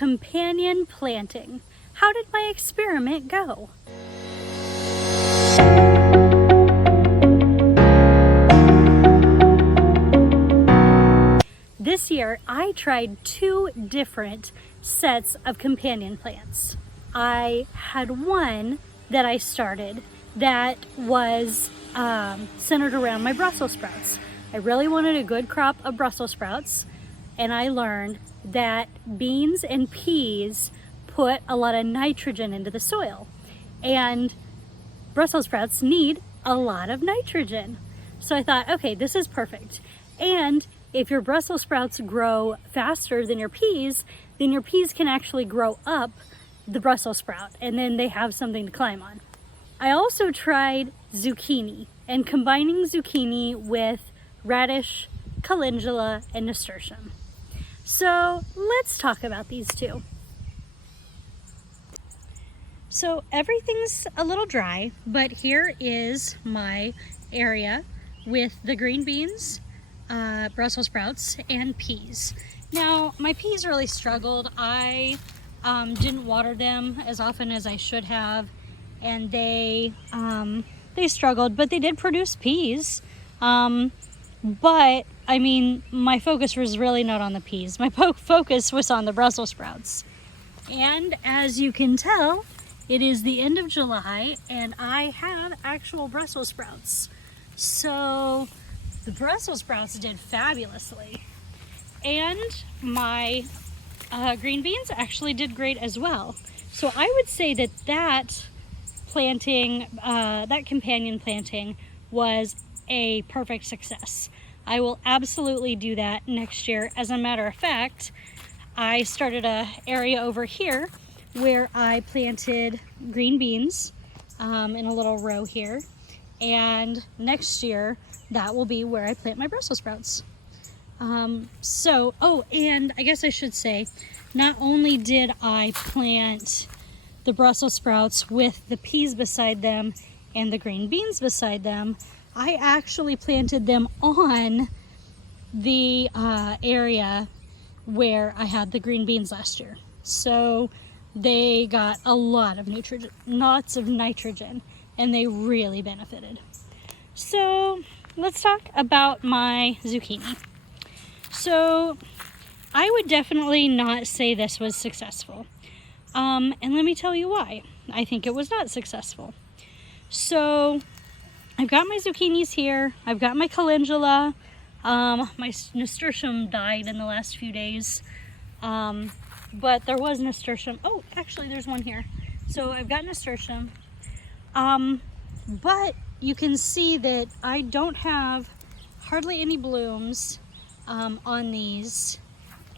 companion planting. How did my experiment go? This year, I tried 2 different sets of companion plants. I had one that I started that was centered around my Brussels sprouts. I really wanted a good crop of Brussels sprouts, and I learned that beans and peas put a lot of nitrogen into the soil, and Brussels sprouts need a lot of nitrogen. So I thought, okay, this is perfect. And if your Brussels sprouts grow faster than your peas, then your peas can actually grow up the Brussels sprout, and then they have something to climb on. I also tried zucchini, and combining zucchini with radish, calendula, and nasturtium. So let's talk about these 2. So everything's a little dry, but here is my area with the green beans, Brussels sprouts, and peas. Now, my peas really struggled. I didn't water them as often as I should have, and they struggled, but they did produce peas. But I mean, my focus was really not on the peas. My focus was on the Brussels sprouts. And as you can tell, it is the end of July, and I have actual Brussels sprouts. So the Brussels sprouts did fabulously. And my green beans actually did great as well. So I would say that that planting, that companion planting was a perfect success. I will absolutely do that next year. As a matter of fact, I started an area over here where I planted green beans in a little row here. And next year, that will be where I plant my Brussels sprouts. Oh, and I guess I should say, not only did I plant the Brussels sprouts with the peas beside them and the green beans beside them, I actually planted them on the area where I had the green beans last year. So they got a lot of nitrogen, lots of nitrogen, and they really benefited. So let's talk about my zucchini. So I would definitely not say this was successful. And let me tell you why I think it was not successful. So I've got my zucchinis here. I've got my calendula. My nasturtium died in the last few days. But there was nasturtium. Oh, actually there's one here. So I've got nasturtium. But you can see that I don't have hardly any blooms on these.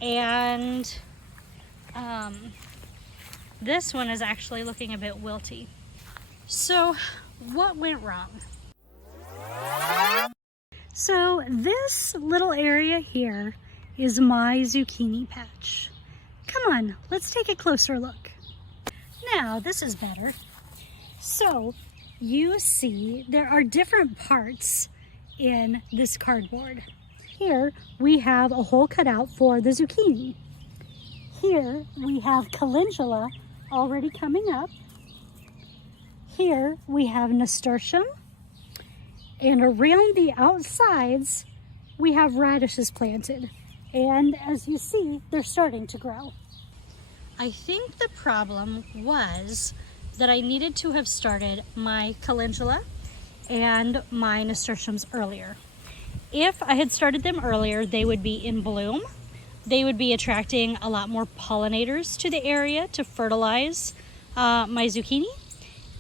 And this one is actually looking a bit wilty. So what went wrong? So this little area here is my zucchini patch. Come on, let's take a closer look. Now this is better. So you see there are different parts in this cardboard. Here we have a hole cut out for the zucchini. Here we have calendula already coming up. Here we have nasturtium, and around the outsides we have radishes planted, and as you see, they're starting to grow. I think the problem was that I needed to have started my calendula and my nasturtiums earlier. If I had started them earlier, they would be in bloom. They would be attracting a lot more pollinators to the area to fertilize my zucchini.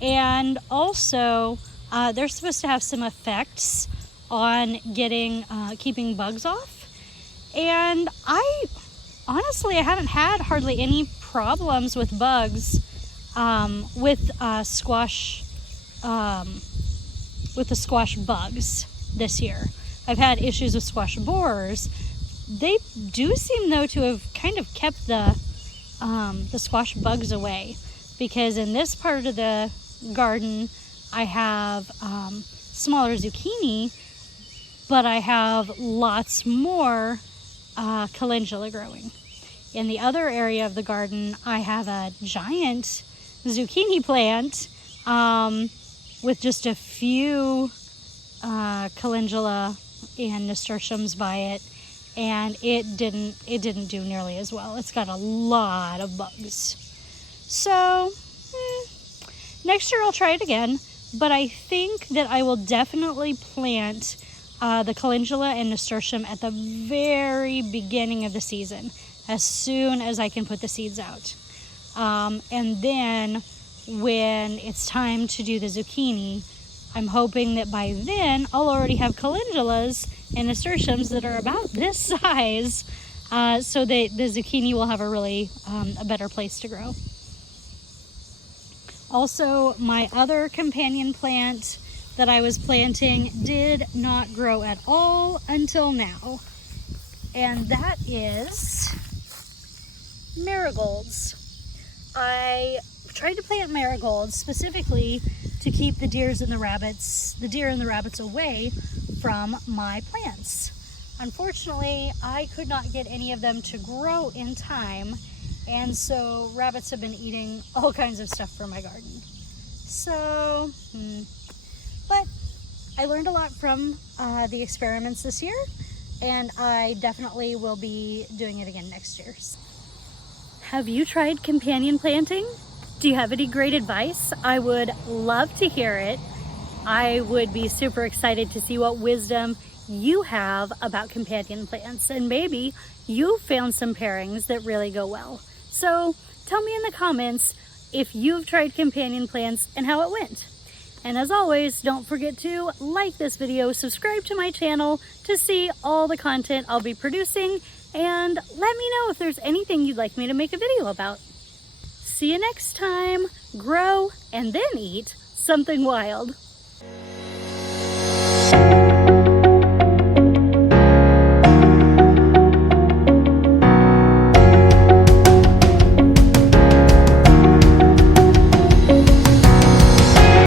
And also, they're supposed to have some effects on keeping bugs off. And honestly, I haven't had hardly any problems with bugs with the squash bugs this year. I've had issues with squash borers. They do seem though to have kind of kept the squash bugs away, because in this part of the garden I have smaller zucchini, but I have lots more calendula growing. In the other area of the garden, I have a giant zucchini plant with just a few calendula and nasturtiums by it, and it didn't do nearly as well. It's got a lot of bugs. So next year I'll try it again, but I think that I will definitely plant the calendula and nasturtium at the very beginning of the season, as soon as I can put the seeds out. And then when it's time to do the zucchini, I'm hoping that by then I'll already have calendulas and nasturtiums that are about this size, so that the zucchini will have a better place to grow. Also, my other companion plant that I was planting did not grow at all until now, and that is marigolds. I tried to plant marigolds specifically to keep the deer and the rabbits away from my plants. Unfortunately, I could not get any of them to grow in time, and so rabbits have been eating all kinds of stuff from my garden. So, but I learned a lot from the experiments this year, and I definitely will be doing it again next year. Have you tried companion planting? Do you have any great advice? I would love to hear it. I would be super excited to see what wisdom you have about companion plants, and maybe you found some pairings that really go well. So tell me in the comments if you've tried companion plants and how it went. And as always, don't forget to like this video, subscribe to my channel to see all the content I'll be producing, and let me know if there's anything you'd like me to make a video about. See you next time. Grow and then eat something wild.